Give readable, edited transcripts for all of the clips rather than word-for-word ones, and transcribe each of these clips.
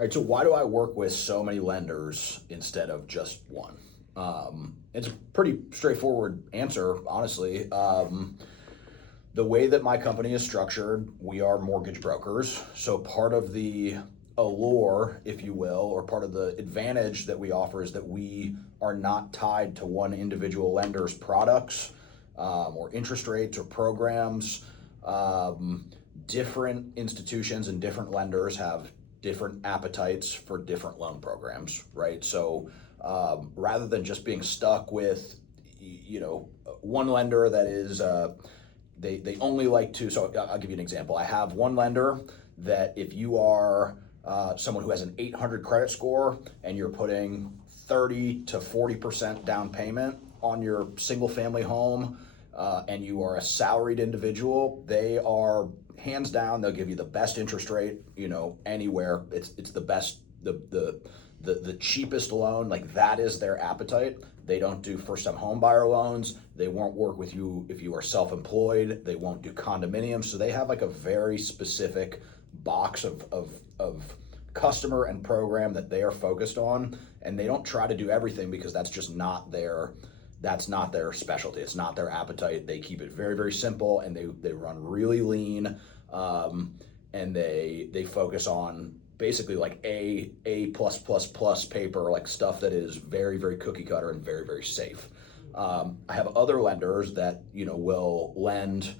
All right, so why do I work with so many lenders instead of just one? It's a pretty straightforward answer, honestly. The way that my company is structured, we are mortgage brokers. So part of the allure, if you will, or part of the advantage that we offer is that we are not tied to one individual lender's products or interest rates or programs. Different institutions and different lenders have different appetites for different loan programs, right? So rather than just being stuck with, one lender that is, they only like to, so I'll give you an example. I have one lender that if you are someone who has an 800 credit score and you're putting 30 to 40% down payment on your single family home and you are a salaried individual, they are hands down, they'll give you the best interest rate, anywhere. It's the best, the cheapest loan, like that is their appetite. They don't do first time home buyer loans. They won't work with you if you are self-employed. They won't do condominiums. So they have like a very specific box of customer and program that they are focused on. And they don't try to do everything because that's just not their specialty. It's not their appetite. They keep it very, very simple and they run really lean. And they focus on basically like A plus paper, like stuff that is very, very cookie cutter and very, very safe. I have other lenders that, will lend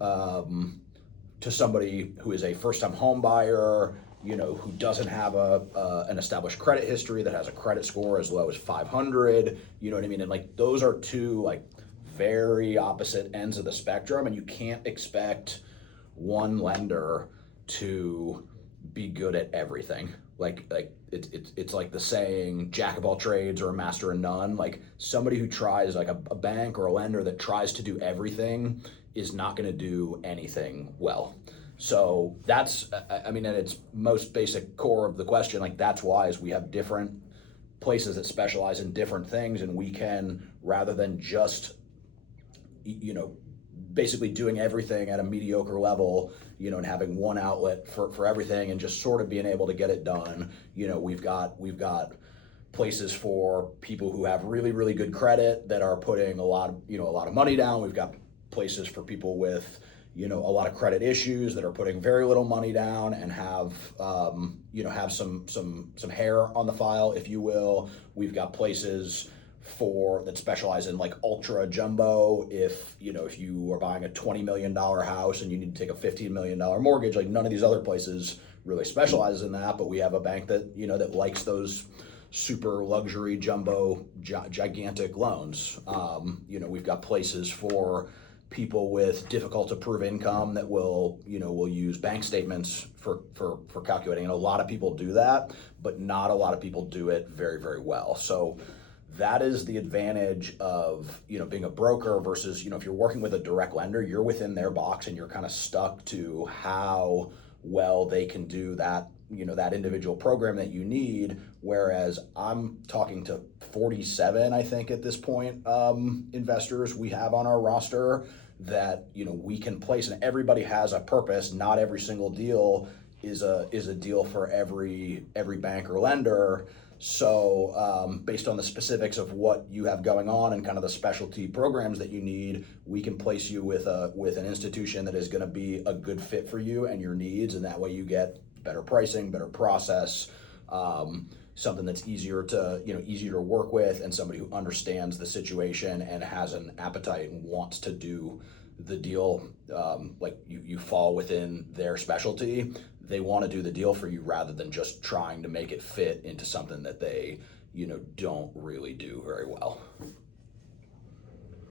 to somebody who is a first time home buyer, who doesn't have an established credit history, that has a credit score as low as 500, you know what I mean? And like, those are two like very opposite ends of the spectrum, and you can't expect one lender to be good at everything. Like it's like the saying, jack of all trades or a master of none. Like somebody who tries, like a bank or a lender that tries to do everything is not going to do anything well. So that's, at its most basic core of the question, like that's why is we have different places that specialize in different things, and we can, rather than just, basically doing everything at a mediocre level, and having one outlet for everything and just sort of being able to get it done. We've got places for people who have really, really good credit that are putting a lot of money down. We've got places for people with, a lot of credit issues that are putting very little money down and have some hair on the file, if you will. We've got places that specialize in like ultra jumbo. If you are buying a $20 million house and you need to take a $15 million mortgage, like none of these other places really specializes in that, but we have a bank that, that likes those super luxury jumbo gigantic loans. We've got places for people with difficult to prove income that will use bank statements for calculating. And a lot of people do that, but not a lot of people do it very, very well. So that is the advantage of, being a broker versus, if you're working with a direct lender, you're within their box and you're kind of stuck to how well they can do that, that individual program that you need. Whereas I'm talking to 47, I think at this point, investors we have on our roster that, we can place, and everybody has a purpose. Not every single deal is a deal for every bank or lender. So based on the specifics of what you have going on and kind of the specialty programs that you need, we can place you with an institution that is going to be a good fit for you and your needs, and that way you get better pricing, better process, something that's easier to work with, and somebody who understands the situation and has an appetite and wants to do the deal. Like you fall within their specialty. They want to do the deal for you rather than just trying to make it fit into something that they, don't really do very well.